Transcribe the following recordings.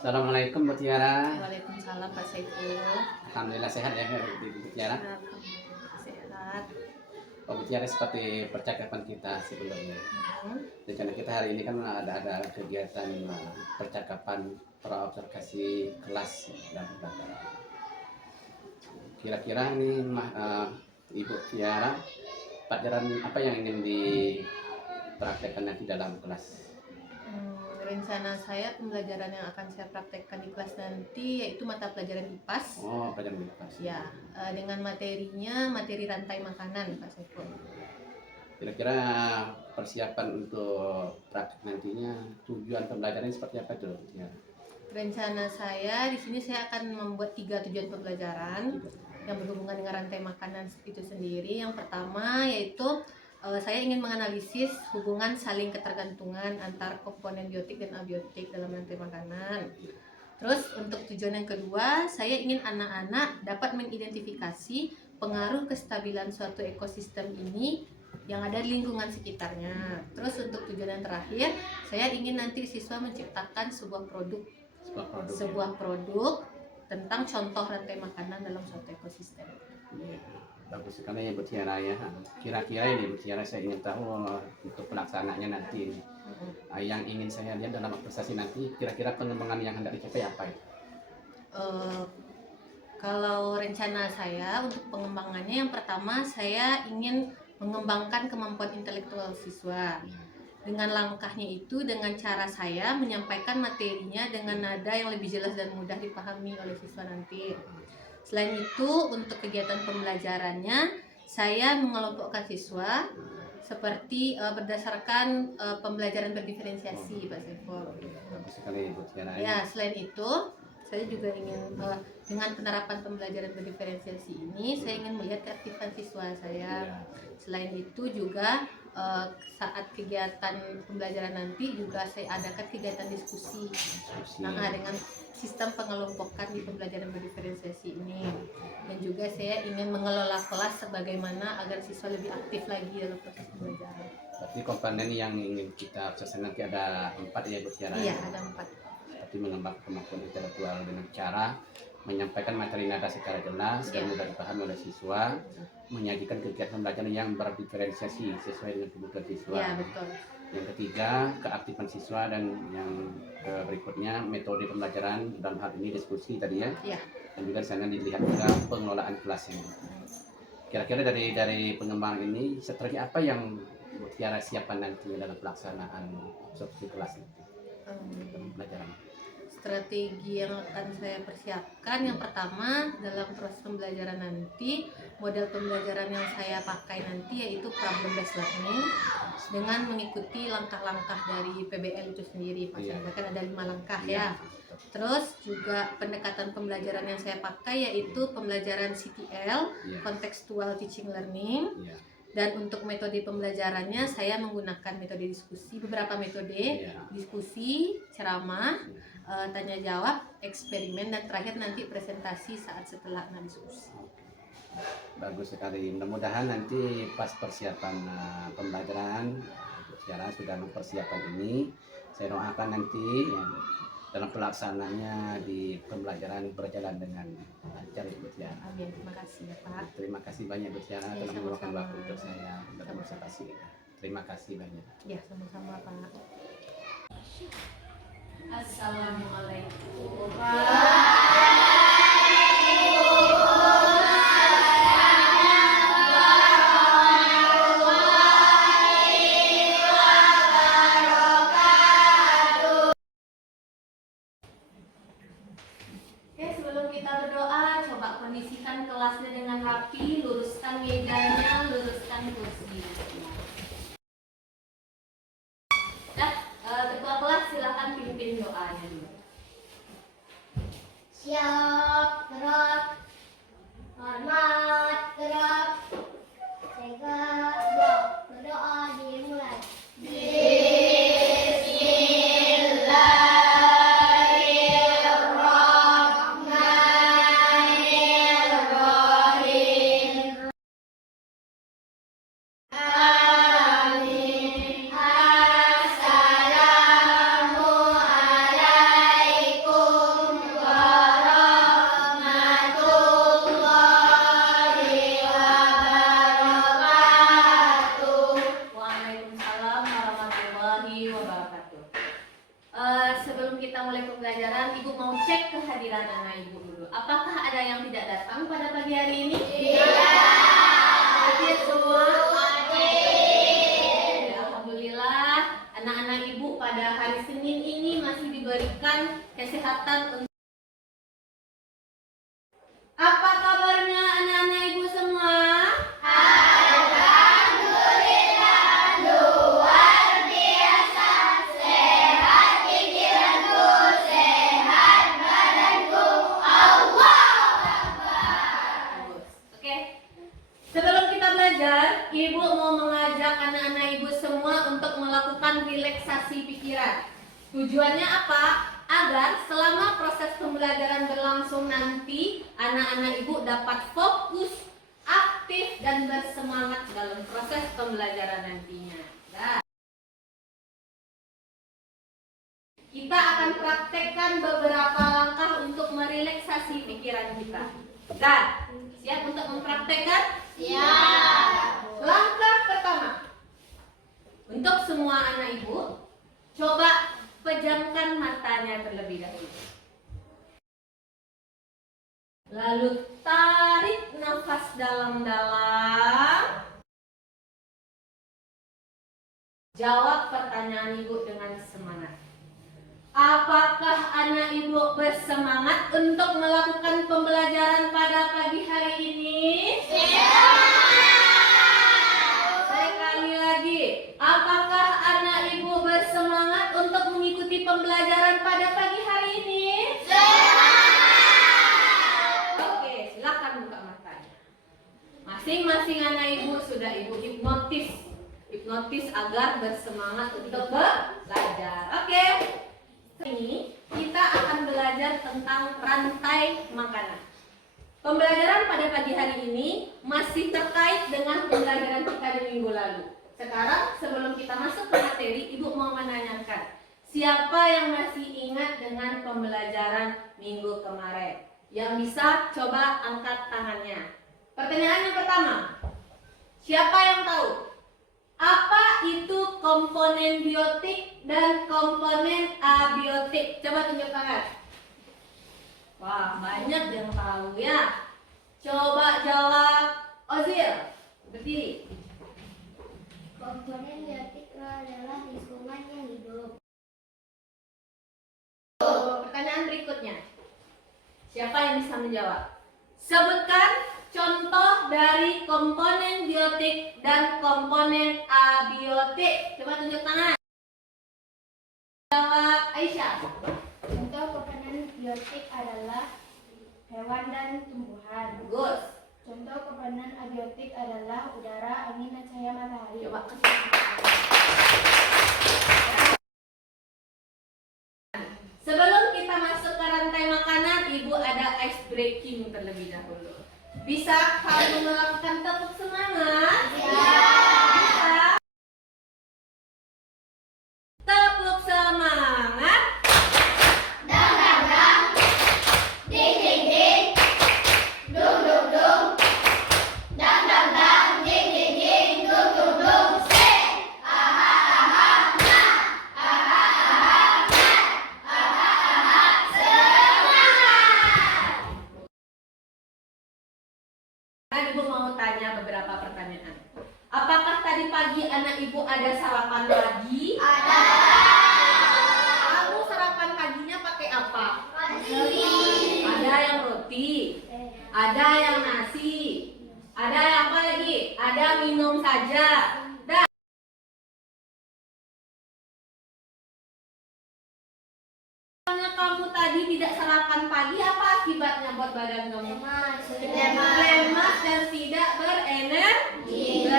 Assalamualaikum Bu Tiara. Waalaikumsalam Pak Saiful. Alhamdulillah sehat ya Bu Tiara. Alhamdulillah sehat. Bu Tiara, seperti percakapan kita sebelumnya. Rencana kita hari ini kan ada kegiatan percakapan praobservasi kelas dan pembelajaran. Kira-kira nih Ibu Tiara, pelajaran apa yang ingin dipraktekkan nanti dalam kelas? Rencana saya pembelajaran yang akan saya praktekkan di kelas nanti yaitu mata pelajaran IPAS. Oh, pelajaran IPAS. Ya, dengan materinya materi rantai makanan Pak Saiful. Kira-kira persiapan untuk praktek nantinya, tujuan pembelajaran seperti apa tuh? Ya. Rencana saya di sini saya akan membuat 3 tujuan pembelajaran yang berhubungan dengan rantai makanan itu sendiri. Yang pertama yaitu saya ingin menganalisis hubungan saling ketergantungan antar komponen biotik dan abiotik dalam rantai makanan. Terus untuk tujuan yang kedua, saya ingin anak-anak dapat mengidentifikasi pengaruh kestabilan suatu ekosistem ini yang ada di lingkungan sekitarnya. Terus untuk tujuan yang terakhir, saya ingin nanti siswa menciptakan sebuah produk tentang contoh rantai makanan dalam suatu ekosistem. Ya, bagus sekali ya Bu Tiara ya. Kira-kira ini Bu Tiara, saya ingin tahu untuk pelaksanaannya nanti ini. Yang ingin saya lihat dalam prestasi nanti, kira-kira pengembangan yang hendak dicapai apa ya? Kalau rencana saya untuk pengembangannya, yang pertama saya ingin mengembangkan kemampuan intelektual siswa. Dengan langkahnya itu, dengan cara saya menyampaikan materinya dengan nada yang lebih jelas dan mudah dipahami oleh siswa nanti. Selain itu, untuk kegiatan pembelajarannya, saya mengelompokkan siswa seperti berdasarkan pembelajaran berdiferensiasi, Pak Saiful. Bagus sekali Bu Tiara. Ya, selain itu, saya juga ingin dengan penerapan pembelajaran berdiferensiasi ini, saya ingin melihat keaktifan siswa saya. Selain itu juga saat kegiatan pembelajaran nanti juga saya adakan kegiatan diskusi. Nah, dengan sistem pengelompokan di pembelajaran berdiferensiasi ini, dan juga saya ingin mengelola kelas sebagaimana agar siswa lebih aktif lagi dalam proses pembelajaran. Berarti komponen yang ingin kita akses nanti ada 4 ya Bu Tiara? Iya, ada 4. Seperti mengembangkan kemampuan intelektual dengan cara menyampaikan materi nada secara jelas dan mudah dipahami oleh siswa, menyajikan kegiatan pembelajaran yang berdiferensiasi sesuai dengan kebutuhan siswa. Ya, betul. Yang ketiga, keaktifan siswa, dan yang berikutnya metode pembelajaran, dalam hal ini diskusi tadi ya. Ya. Dan juga di sana dilihat juga pengelolaan kelasnya. Kira-kira dari pengembangan ini strategi apa yang Bu Tiara siapkan nanti dalam pelaksanaan observasi kelas nanti? Pembelajaran. Strategi yang akan saya persiapkan, yang pertama dalam proses pembelajaran nanti, model pembelajaran yang saya pakai nanti yaitu problem based learning dengan mengikuti langkah-langkah dari PBL itu sendiri. Kan ada 5 langkah ya. Terus juga pendekatan pembelajaran yang saya pakai yaitu pembelajaran CTL, contextual teaching learning. Dan untuk metode pembelajarannya saya menggunakan metode diskusi, beberapa metode, diskusi, ceramah, tanya jawab, eksperimen, dan terakhir nanti presentasi saat setelah diskusi. Bagus sekali. Mudah-mudahan nanti pas persiapan pembelajaran secara sudah mempersiapkan ini, saya doakan nanti dalam pelaksanaannya di pembelajaran berjalan dengan lancar Bu Tiara. Amin. Terima kasih ya Pak. Terima kasih banyak Bu Tiara telah meluangkan waktu untuk saya berobservasi. Terima kasih banyak. Ya, sama-sama Pak. Assalamualaikum. Kondisikan kelasnya dengan rapi, luruskan mejanya, luruskan kursi. Ketua kelas silakan pimpin doanya dulu. Siap, gerak. Hormat, gerak. Tegak, berdoa dimulai. Bismillahirrahmanirrahim. wabarakatuh. Sebelum kita mulai pembelajaran, Ibu mau cek kehadiran anak Ibu dulu. Apakah ada yang tidak datang pada pagi hari ini? Iya. Hadir semua? Hadir. Alhamdulillah, anak-anak Ibu pada hari Senin ini masih diberikan kesehatan. Apa kabarnya anak-anak Ibu semua? Ibu mau mengajak anak-anak Ibu semua untuk melakukan relaksasi pikiran. Tujuannya apa? Agar selama proses pembelajaran berlangsung nanti, anak-anak Ibu dapat fokus, aktif, dan bersemangat dalam proses pembelajaran nantinya. Nah, kita akan praktekkan beberapa langkah untuk merelaksasi pikiran kita. Dan siap untuk mempraktekkan? Siap. Langkah pertama, untuk semua anak Ibu, coba pejamkan matanya terlebih dahulu. Lalu tarik nafas dalam-dalam. Jawab pertanyaan Ibu dengan semangat. Apakah anak Ibu bersemangat untuk melakukan pembelajaran pada pagi hari ini? Sekali lagi, apakah anak Ibu bersemangat untuk mengikuti pembelajaran pada pagi hari ini? Oke, silakan buka matanya. Masing-masing anak Ibu sudah Ibu hipnotis agar bersemangat untuk belajar. Oke. Ini kita akan belajar tentang rantai makanan. Pembelajaran pada pagi hari ini masih terkait dengan pembelajaran kita di minggu lalu. Sekarang sebelum kita masuk ke materi, Ibu mau menanyakan, siapa yang masih ingat dengan pembelajaran minggu kemarin? Yang bisa coba angkat tangannya. Pertanyaan yang pertama, siapa yang tahu apa itu komponen biotik dan komponen abiotik? Coba tunjuk tangan. Wah, banyak yang tahu ya. Coba jawab. Ozil, berdiri. Komponen biotik adalah lingkungan yang hidup. Pertanyaan berikutnya. Siapa yang bisa menjawab? Sebutkan contoh dari komponen biotik dan komponen abiotik. Coba tunjuk tangan. Jawab Aisyah. Contoh komponen biotik adalah hewan dan tumbuhan. Bagus. Contoh komponen abiotik adalah udara, angin, dan cahaya matahari. Coba sebelum kita masuk ke rantai makanan, Ibu ada ice breaking terlebih dahulu. Bisa kamu melakukan tepuk semangat? Ya. Bisa. Tepuk semangat. Dang dang dang, ding ding ding, dung dung dung, dang dang dang, ding ding ding, dung dung dung. Say, aha aha na, aha aha na, aha aha semangat. Nah, Ibu mau tanya beberapa pertanyaan. Apakah tadi pagi anak Ibu ada sarapan pagi? Ada. Kamu sarapan paginya pakai apa? Roti. Ada yang roti, ada yang nasi, ada yang apa lagi? Ada minum saja. Dan karena kamu tadi tidak sarapan pagi, apa akibatnya buat badan kamu? Lemas dan tidak berenergi.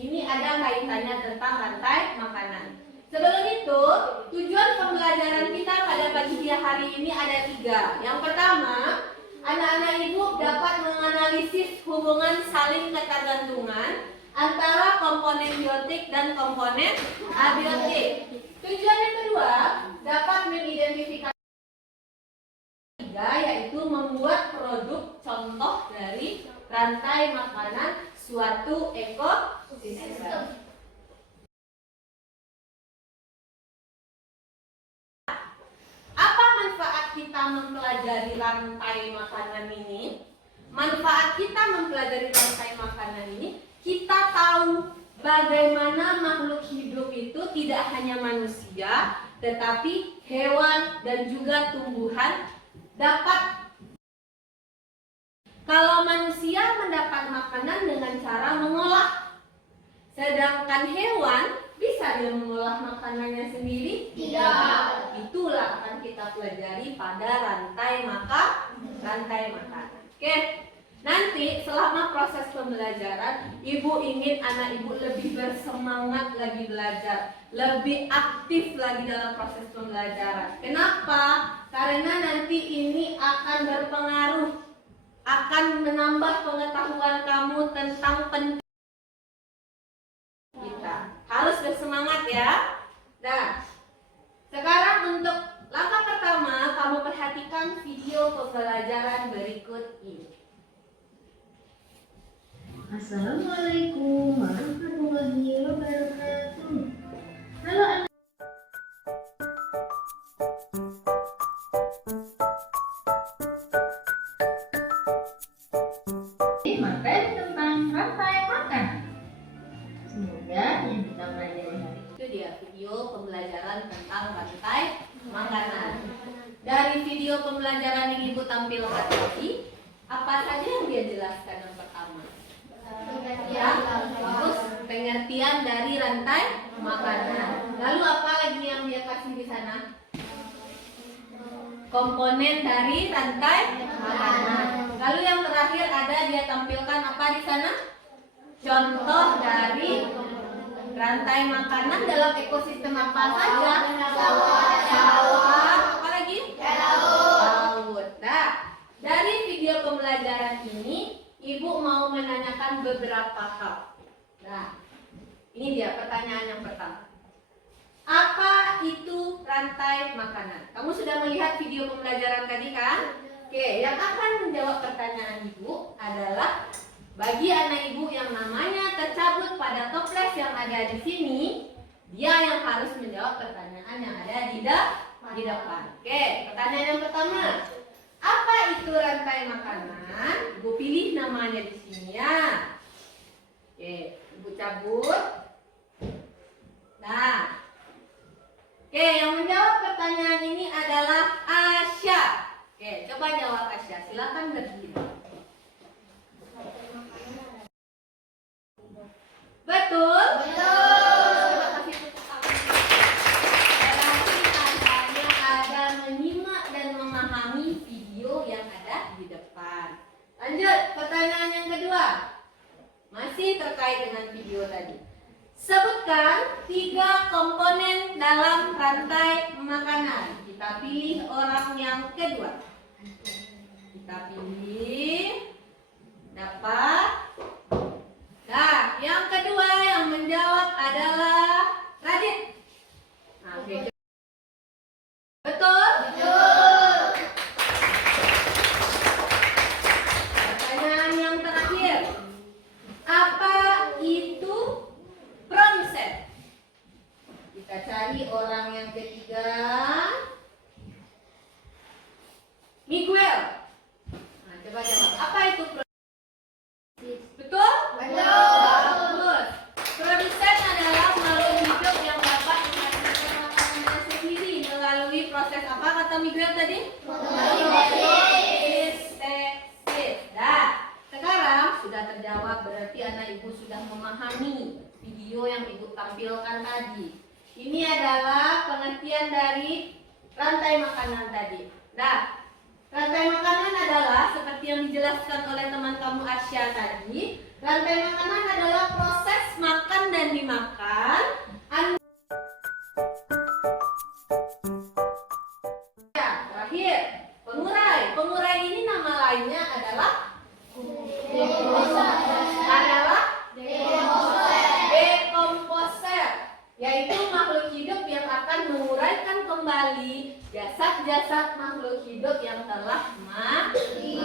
Ini ada kaitannya tentang rantai makanan. Sebelum itu, tujuan pembelajaran kita pada pagi hari ini ada 3. Yang pertama, anak-anak Ibu dapat menganalisis hubungan saling ketergantungan antara komponen biotik dan komponen abiotik. Tujuan yang kedua, dapat mengidentifikasi yaitu membuat produk contoh dari rantai makanan suatu ekosistem. mempelajari rantai makanan ini, manfaat kita mempelajari rantai makanan ini, kita tahu bagaimana makhluk hidup itu tidak hanya manusia, tetapi hewan dan juga tumbuhan dapat. Kalau manusia mendapat makanan dengan cara mengolah, sedangkan hewan bisa dia mengolah makanannya sendiri? Tidak. Itulah akan kita pelajari pada rantai makanan. Oke. Nanti selama proses pembelajaran, ibu ingin anak ibu lebih bersemangat lagi belajar, lebih aktif lagi dalam proses pembelajaran. Kenapa? Karena nanti ini akan berpengaruh, akan menambah pengetahuan kamu tentang pendidikan kita. Harus bersemangat ya. Nah, sekarang untuk langkah pertama, kamu perhatikan video pembelajaran berikut ini. Assalamualaikum warahmatullahi wabarakatuh. Halo anak. Materi tentang rantai makan. Semoga yang kita pelajari hari Itu dia video pembelajaran tentang rantai makanan. Dari video pembelajaran yang ibu tampilkan tadi, apa saja yang dia jelaskan yang pertama? Ya, terus pengertian dari rantai makanan. Lalu apa lagi yang dia kasih di sana? Komponen dari rantai makanan. Lalu yang terakhir ada dia tampilkan apa di sana? Contoh dari rantai makanan dalam ekosistem apa saja? Sawah. Apa lagi? Laut. Nah, dari video pembelajaran ini, ibu mau menanyakan beberapa hal. Nah, ini dia pertanyaan yang pertama. Apa itu rantai makanan? Kamu sudah melihat video pembelajaran tadi kan? Oke, yang akan menjawab pertanyaan ibu adalah bagi anak ibu yang namanya tercabut pada toples yang ada di sini, dia yang harus menjawab pertanyaan yang ada di depan. Oke, pertanyaan yang pertama. Apa itu rantai makanan? Ibu pilih namanya di sini ya. Oke, ibu cabut. Nah, oke, yang menjawab pertanyaan ini adalah Asya. Oke, coba jawab Asya. Silakan berdiri. Betul? Terima kasih tepuk tangan. Berarti tandanya ada menyimak dan memahami video yang ada di depan. Lanjut, pertanyaan yang kedua. Masih terkait dengan video tadi. Sebutkan 3 komponen dalam rantai makanan. Kita pilih orang yang kedua. Kita pilih. Dapat. Nah, yang kedua yang menjawab adalah Radit. Nah, oke. Betul? Pertanyaan yang terakhir. Apa itu promset? Kita cari orang yang ketiga. Miguel. Nah, coba jawab. Apa itu promset? Betul? Bagus. Produsen adalah makhluk hidup yang dapat menghasilkan makanannya sendiri melalui proses apa kata Miguel tadi? Fotosintesis. Nah, sekarang sudah terjawab, berarti anak ibu sudah memahami video yang ibu tampilkan tadi. Ini adalah pengertian dari rantai makanan tadi. Nah, rantai makanan adalah seperti yang dijelaskan oleh teman kamu Asya tadi. Rantai makanan adalah proses makan dan dimakan. Ya, terakhir, pengurai. Pengurai ini nama lainnya adalah dekomposer, yaitu makhluk hidup yang akan menguraikan kembali jasad-jasad makhluk hidup yang telah mati.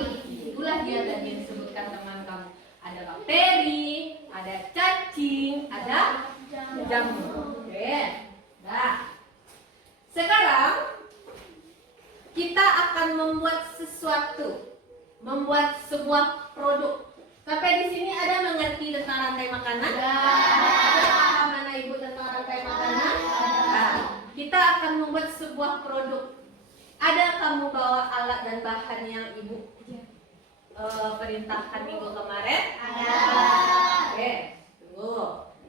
Itulah dia tadi yang disebutkan teman kamu. Ada bakteri, ada cacing, ada jamur. Oke. Nah, sekarang kita akan membuat sesuatu, membuat sebuah produk. Sampai di sini ada mengerti tentang rantai makanan? Ada paham mana ibu tentang rantai makanan? Nah, kita akan membuat sebuah produk. Ada kamu bawa alat dan bahan yang ibu perintahkan minggu kemarin? Ada. Oke, tunggu.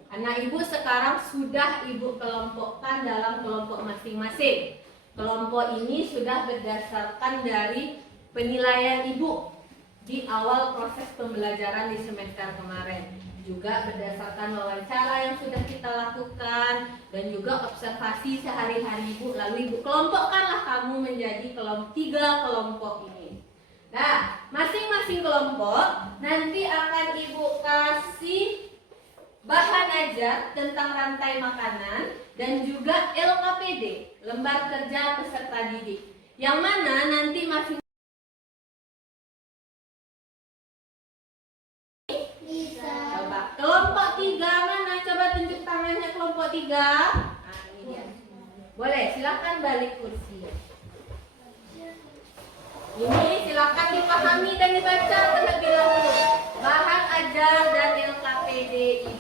Anak ibu sekarang sudah ibu kelompokkan dalam kelompok masing-masing. Kelompok ini sudah berdasarkan dari penilaian ibu di awal proses pembelajaran di semester kemarin. Juga berdasarkan wawancara yang sudah kita lakukan dan juga observasi sehari-hari ibu. Lalu ibu kelompokkanlah kamu menjadi 3 kelompok ini. Nah, masing-masing kelompok nanti akan ibu kasih bahan ajar tentang rantai makanan dan juga LKPD, lembar kerja peserta didik. Yang mana nanti masing coba kelompok 3 mana? Coba tunjuk tangannya kelompok 3. Nah, ini dia. Boleh, silakan balik kursi. Ini silakan dipahami dan dibaca terlebih dahulu. Bahan ajar dan LKPD ini.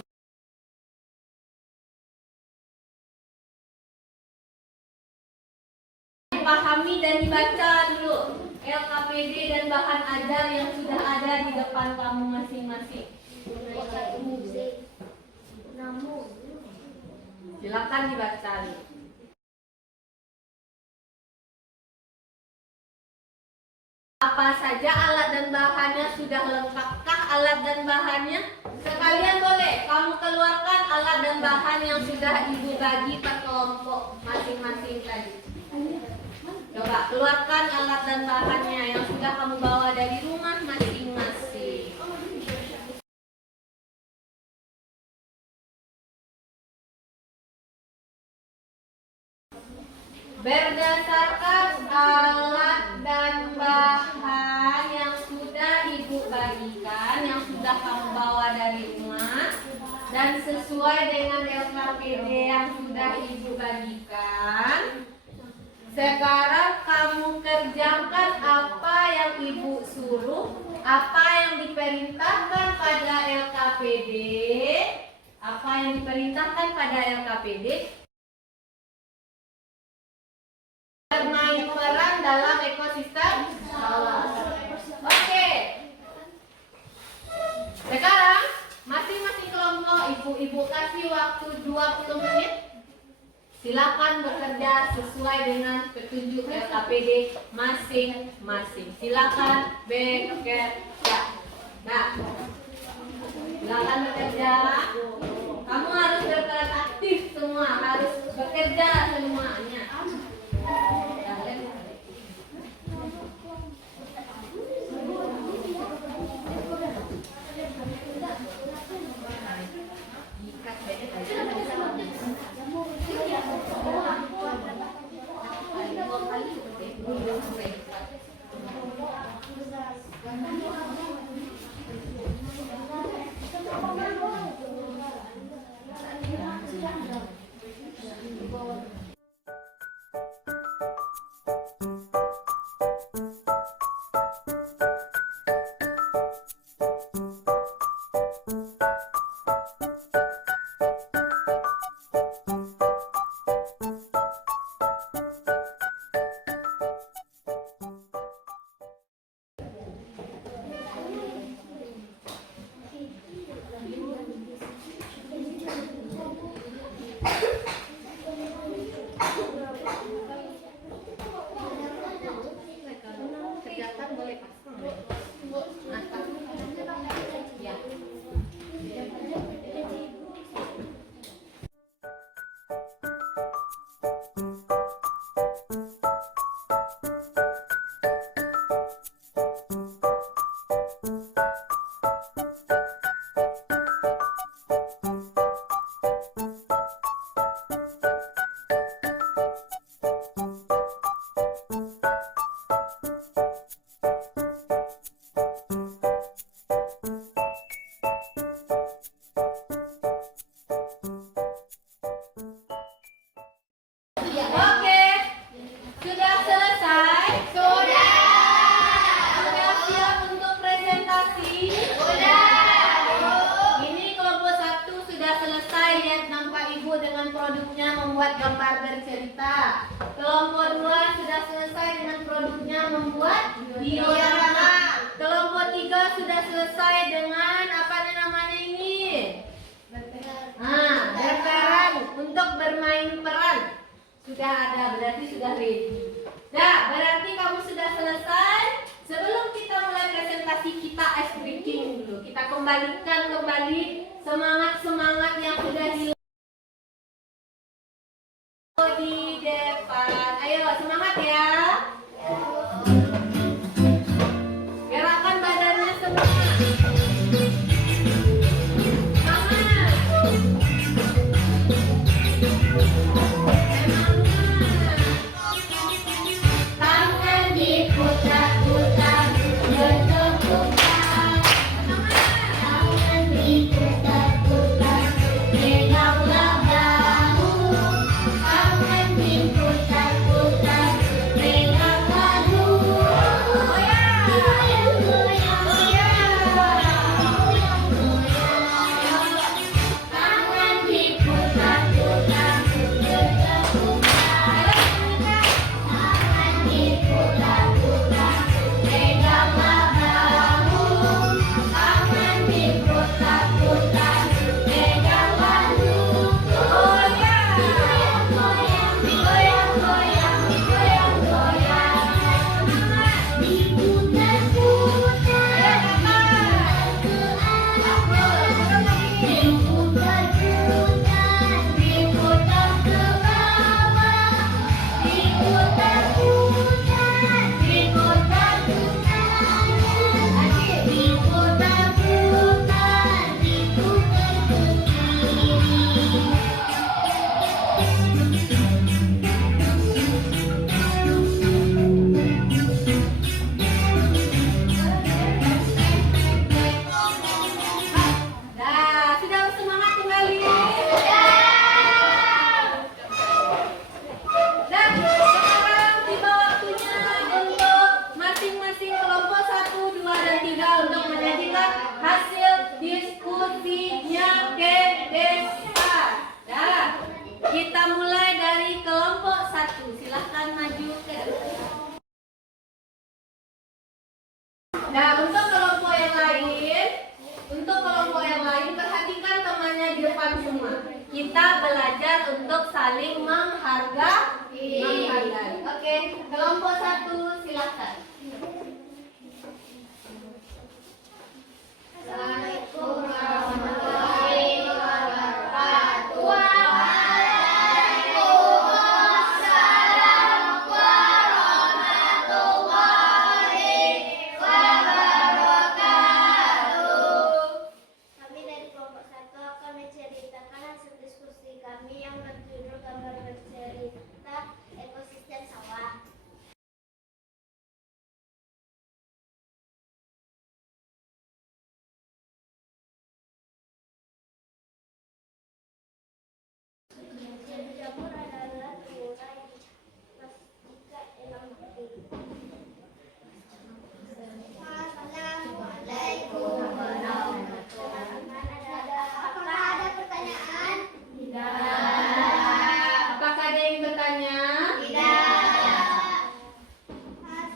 Dipahami dan dibaca dulu. LKPD dan bahan ajar yang sudah ada di depan kamu masing-masing. Silakan dibaca. Apa saja alat dan bahannya, sudah lengkapkah alat dan bahannya? Sekalian boleh kamu keluarkan alat dan bahan yang sudah ibu bagi per kelompok masing-masing tadi. Coba keluarkan alat dan bahannya yang sudah kamu bawa dari rumah masing-masing. Berdasarkan alat dan bahan yang sudah ibu bagikan, yang sudah kamu bawa dari rumah, dan sesuai dengan LKPD yang sudah ibu bagikan, sekarang kamu kerjakan apa yang ibu suruh, apa yang diperintahkan pada LKPD, apa yang diperintahkan pada LKPD. Bermain peran dalam ekosistem alam. Oke. Sekarang masing-masing kelompok ibu kasih waktu 20 menit. Silakan bekerja sesuai dengan petunjuk LKPD masing-masing. Silakan bekerja. Nah, silakan bekerja. Kamu harus berperan aktif semua, harus bekerja semuanya. dengan membuat diorama. Kelompok 3 sudah selesai dengan apa namanya ini? Berperan untuk bermain peran. Sudah ada, berarti sudah ready. Dah, berarti kamu sudah selesai. Sebelum kita mulai presentasi, kita ice breaking dulu. Kita kembalikan kembali semangat-semangat yang sudah hilang di depan. Ayo, semangat ya. Gerakan badannya semangat. Semangat. Tangan diputar-putar, bertepuk-tepukan. Tangan diputar-putar, peganglah bahu. Tangan diputar-putar, pegang bahu. Goyang, goyang, goyang, goyang, goyang. Tangan diputar-putar, bertepuk-tepukan. Tangan diputar-putar, peganglah bahu. Tangan diputar-putar, pegang bahu. Goyang, goyang, goyang, goyang, goyang, goyang. Diputar-putar ke atas, diputar-putar, diputar ke bawah. Diputar-putar, diputar ke kanan, diputar-putar, diputar ke Dah, sudah semangat kembali. Dan sekarang tiba waktunya untuk masing-masing kelompok 1, 2, dan 3 untuk menyajikan hasil diskusinya ke depan. Dah, kita mulai dari kelompok 1. Silahkan maju ke depan. Nah, untuk kelompok yang lain, perhatikan temannya di depan semua. Kita belajar untuk saling menghargai. Oke, kelompok 1 silakan. Assalamualaikum warahmatullahi wabarakatuh. Waalaikumsalam warahmatullahi wabarakatuh. Kami dari kelompok 1 akan menceritakan hasil diskusi kami yang berjudul gambar bercerita ekosistem sawah. Jamur adalah tumbuhan yang jika elang mati. Assalamualaikum warahmatullahi wabarakatuh. Apakah ada pertanyaan? Apakah ada yang bertanya? Tidak.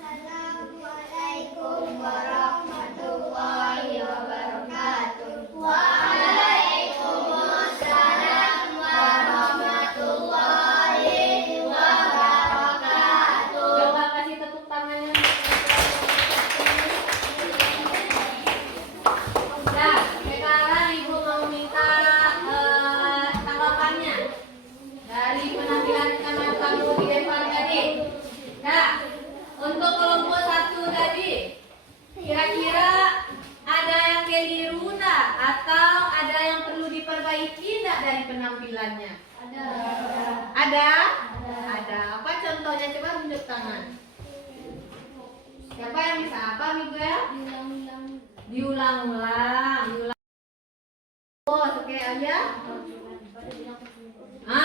Assalamualaikum warahmatullahi wabarakatuh. Waalaikumsalam warahmatullahi wabarakatuh. Coba kasih tepuk tangannya. Nah, sekarang Ibu mau minta tanggapannya dari penampilan teman kamu di depan tadi. Nah, untuk kelompok 1 tadi, kira-kira ada yang keliru enggak? Atau ada yang perlu diperbaiki enggak dari penampilannya? Ada? Ada. Apa contohnya? Coba tunjuk tangan. Siapa yang bisa? Apa Miguel? Diulang-ulang. Oh, oke aja.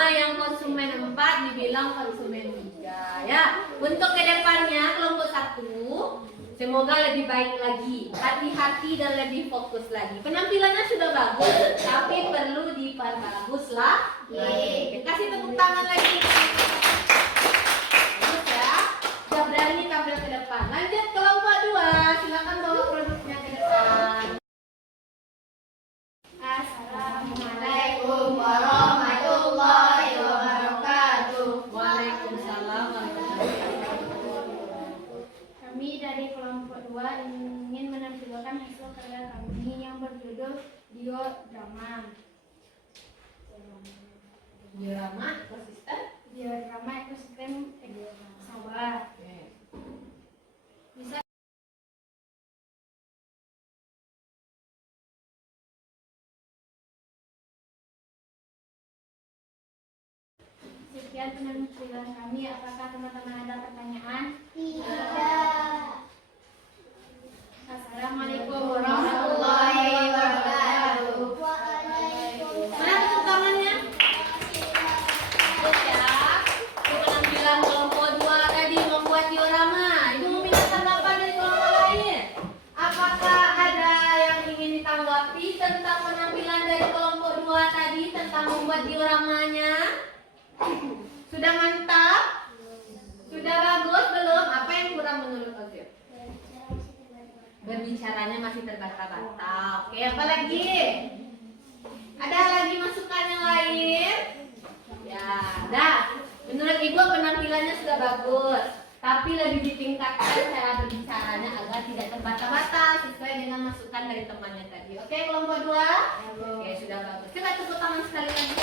Yang konsumen 4 dibilang konsumen 3 ya. Untuk kedepannya kelompok 1 semoga lebih baik lagi, hati-hati dan lebih fokus lagi. Penampilannya sudah bagus, tapi perlu diperbagus lah. Oke, kasih tepuk tangan lagi. Bagus ya. Sudah berani tampil ke depan. kelompok 2 ingin menampilkan hasil karya kami yang berjudul Diorama. Diorama ekosistem. Diorama ekosistem sawah. Bisa sekian penampilan kami. Apakah teman-teman ada pertanyaan? Tidak. Assalamualaikum warahmatullahi wabarakatuh. Mana tepuk tangannya? Terus ya, itu penampilan kelompok 2 tadi membuat diorama. Ibu meminta tanggapan dari kelompok lain. Apakah ada yang ingin ditanggapi tentang penampilan dari kelompok 2 tadi tentang membuat dioramanya? Sudah mantap? Sudah bagus belum? Apa yang kurang menurut Ozil? Berbicaranya masih terbata-bata. Oke, apa lagi? Ada lagi masukan yang lain? Ya, dah. Menurut Ibu penampilannya sudah bagus, tapi lebih ditingkatkan cara berbicaranya agar tidak terbata-bata sesuai dengan masukan dari temannya tadi. Oke, kelompok 2? Oke, sudah bagus. Coba tepuk tangan sekali lagi.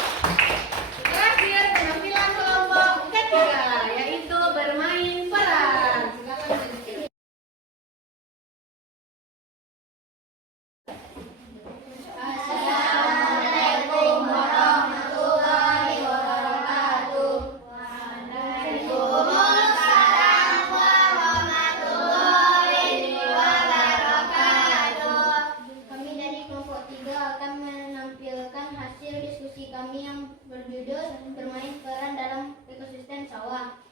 Terakhir, penampilan kelompok ketiga, yaitu bermain peran. Silakan lanjutkan. Assalamualaikum warahmatullahi wabarakatuh. Waalaikumsalam warahmatullahi wabarakatuh. Kami dari kelompok 3 akan menampilkan hasil diskusi kami yang berjudul bermain peran dalam ekosistem sawah.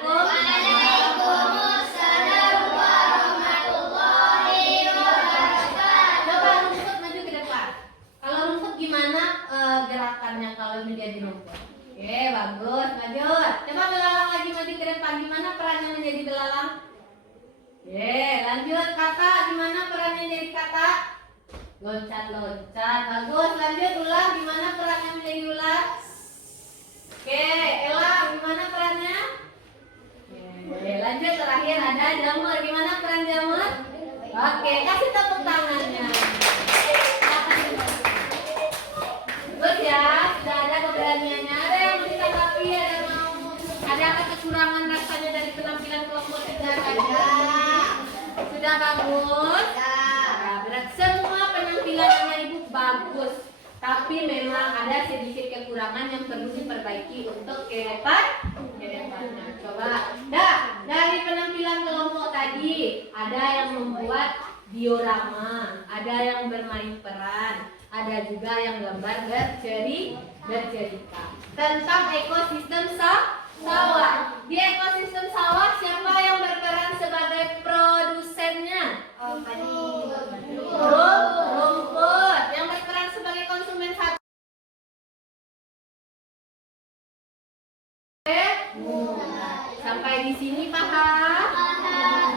Waalaikumsalam warahmatullahi wabarakatuh. Coba rumput maju ke depan. Kalau rumput gimana gerakannya kalau menjadi rumput? Oke, bagus, maju. Coba belalang lagi maju ke depan. Gimana perannya menjadi belalang? Oke, lanjut. Kata, gimana perannya menjadi kata? Loncat-loncat. Bagus, lanjut. Ular, gimana perannya menjadi ular? Oke, Ella, gimana perannya? Oke, lanjut. Terakhir ada jamur. Gimana peran jamur? Oke, kasih tepuk tangannya. Bagus ya, sudah ada keberaniannya. Ada yang mau ditanggapi, ada yang mau. Ada apa kekurangan rasanya dari penampilan kelompok 3 tadi? Sudah bagus? Nah, berarti semua penampilannya Ibu bagus. Tapi memang ada sedikit kekurangan yang perlu diperbaiki untuk ke depannya. Coba, dari penampilan kelompok tadi ada yang membuat diorama, ada yang bermain peran, ada juga yang gambar bercerita tentang ekosistem sawah. Di ekosistem sawah siapa yang berperan sebagai produsennya? Rumput. Yang berperan sebagai konsumen satu. Sampai di sini paham?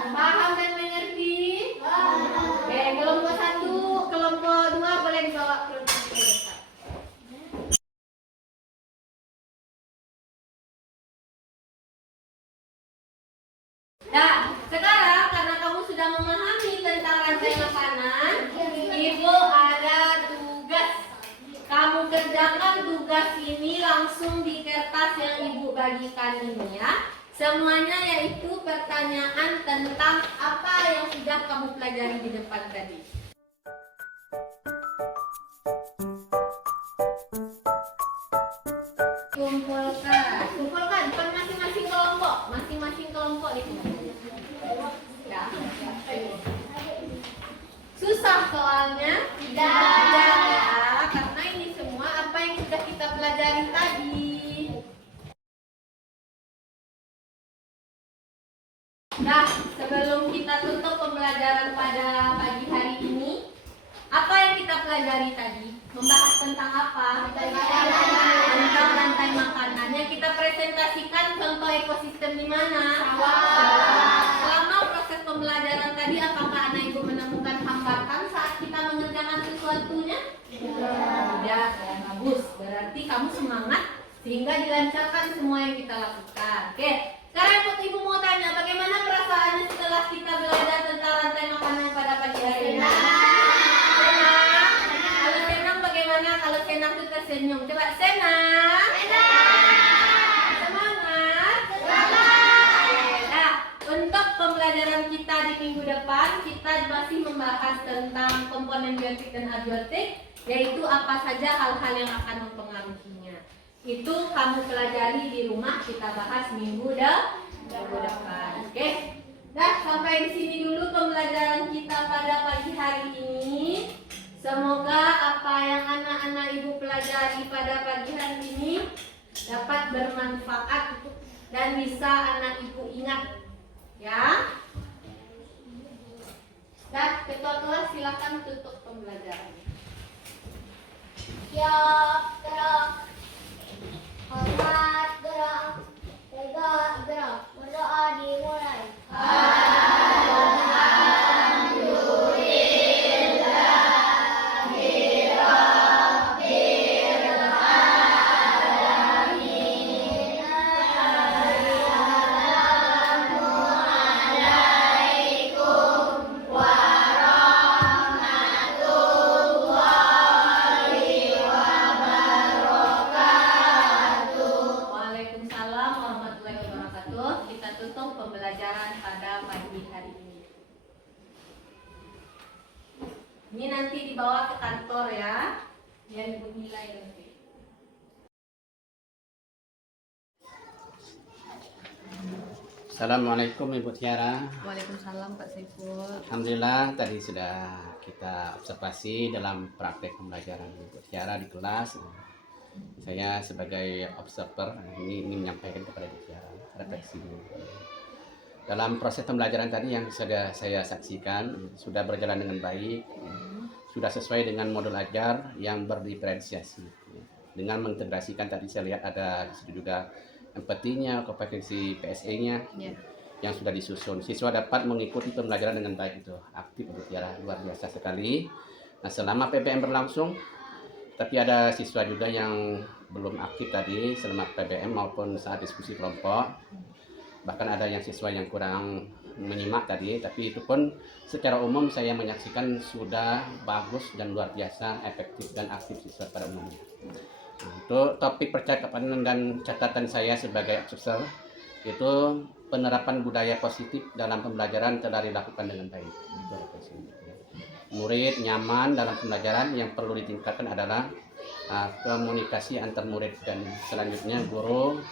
Paham dan mengerti? Oke, kelompok 1, kelompok 2 boleh dibawa ke depan. Nah, sekarang karena kamu sudah memahami tentang rantai makanan, Ibu ada tugas. Kamu kerjakan tugas ini langsung di kertas yang Ibu bagikan ini ya. Semuanya yaitu pertanyaan tentang apa yang sudah kamu pelajari di depan tadi. Kumpulkan per masing-masing kelompok itu. Ya. Susah soalnya? Tidak ya, karena ini semua apa yang sudah kita pelajari tadi. Nah, sebelum kita tutup pembelajaran pada pagi hari ini, apa yang kita pelajari tadi? Membahas tentang apa? Tentang rantai makanan. Yang kita presentasikan contoh ekosistem di mana? Selama proses pembelajaran tadi, apakah anak ibu menemukan hambatan saat kita mengerjakan sesuatunya? Tidak. sehingga dilancarkan semua yang kita lakukan. Oke, sekarang Ibu mau tanya, bagaimana perasaannya setelah kita belajar tentang rantai makanan pada pagi hari ini? Senang. Kalau senang bagaimana? Kalau senang kita senyum. Coba senang. Semangat. Nah, untuk pembelajaran kita di minggu depan, kita masih membahas tentang komponen biotik dan abiotik, yaitu apa saja hal-hal yang akan mempengaruhinya. Itu kamu pelajari di rumah, kita bahas minggu depan. Oke. Nah, sampai di sini dulu pembelajaran kita pada pagi hari ini. Semoga apa yang anak-anak ibu pelajari pada pagi hari ini dapat bermanfaat dan bisa anak ibu ingat, ya. Dan ketua kelas silakan tutup pembelajaran. Siap, gerak. Hormat, gerak. Tegak, gerak. Berdoa dimulai. Waalaikumsalam warahmatullahi wabarakatuh. Kita tutup pembelajaran pada pagi hari ini. Ini nanti dibawa ke kantor ya, biar ibu nilai nanti. Assalamualaikum Ibu Tiara. Waalaikumsalam Pak Saiful. Alhamdulillah tadi sudah kita observasi dalam praktek pembelajaran Ibu Tiara di kelas. Saya sebagai observer ini menyampaikan kepada Ibu Tiara refleksi dalam proses pembelajaran tadi yang sudah saya saksikan sudah berjalan dengan baik, sudah sesuai dengan modul ajar yang berdiferensiasi. Dengan mengintegrasikan tadi saya lihat ada di situ juga empatinya, kompetensi PSE-nya yang sudah disusun. Siswa dapat mengikuti pembelajaran dengan baik, itu aktif Ibu Tiara, luar biasa sekali. Nah, selama PBM berlangsung, tapi ada siswa juga yang belum aktif tadi selama PBM maupun saat diskusi kelompok. Bahkan ada yang siswa yang kurang menyimak tadi, tapi itu pun secara umum saya menyaksikan sudah bagus dan luar biasa efektif dan aktif siswa pada umumnya. Nah, untuk topik percakapan dan catatan saya sebagai observer itu penerapan budaya positif dalam pembelajaran telah dilakukan dengan baik. Itu murid nyaman dalam pembelajaran. Yang perlu ditingkatkan adalah komunikasi antar murid, dan selanjutnya guru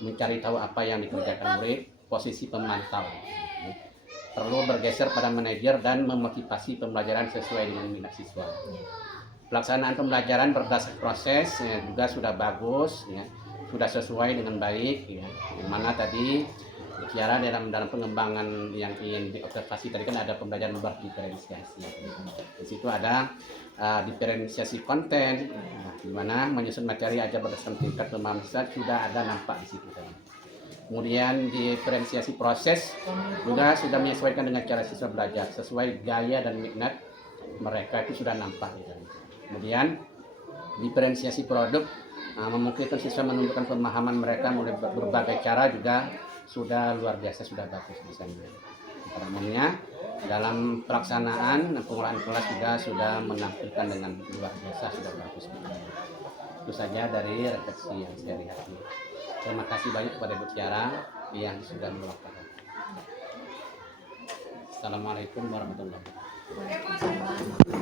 mencari tahu apa yang dikerjakan murid. Posisi pemantau perlu bergeser pada manajer dan memotivasi pembelajaran sesuai dengan minat siswa. Pelaksanaan pembelajaran berdasar proses juga sudah bagus, ya, sudah sesuai dengan baik, ya. Yang mana tadi bicara dalam pengembangan yang ingin diobservasi tadi kan ada pembelajaran berdiferensiasi. Di situ ada diferensiasi konten, di mana menyusun materi ajar berdasarkan tingkat pemahaman siswa sudah ada nampak di situ tadi. Kemudian diferensiasi proses juga sudah menyesuaikan dengan cara siswa belajar sesuai gaya dan minat mereka, itu sudah nampak. Gitu. Kemudian diferensiasi produk memungkinkan siswa menunjukkan pemahaman mereka melalui berbagai cara juga sudah luar biasa, sudah bagus di sana. Pada umumnya dalam pelaksanaan pengolahan kelas juga sudah menampilkan dengan luar biasa, sudah bagus. Itu saja dari refleksi yang saya lihat. Terima kasih banyak kepada Ibu Tiara yang sudah melakukan. Assalamualaikum warahmatullahi wabarakatuh. Waalaikumsalam.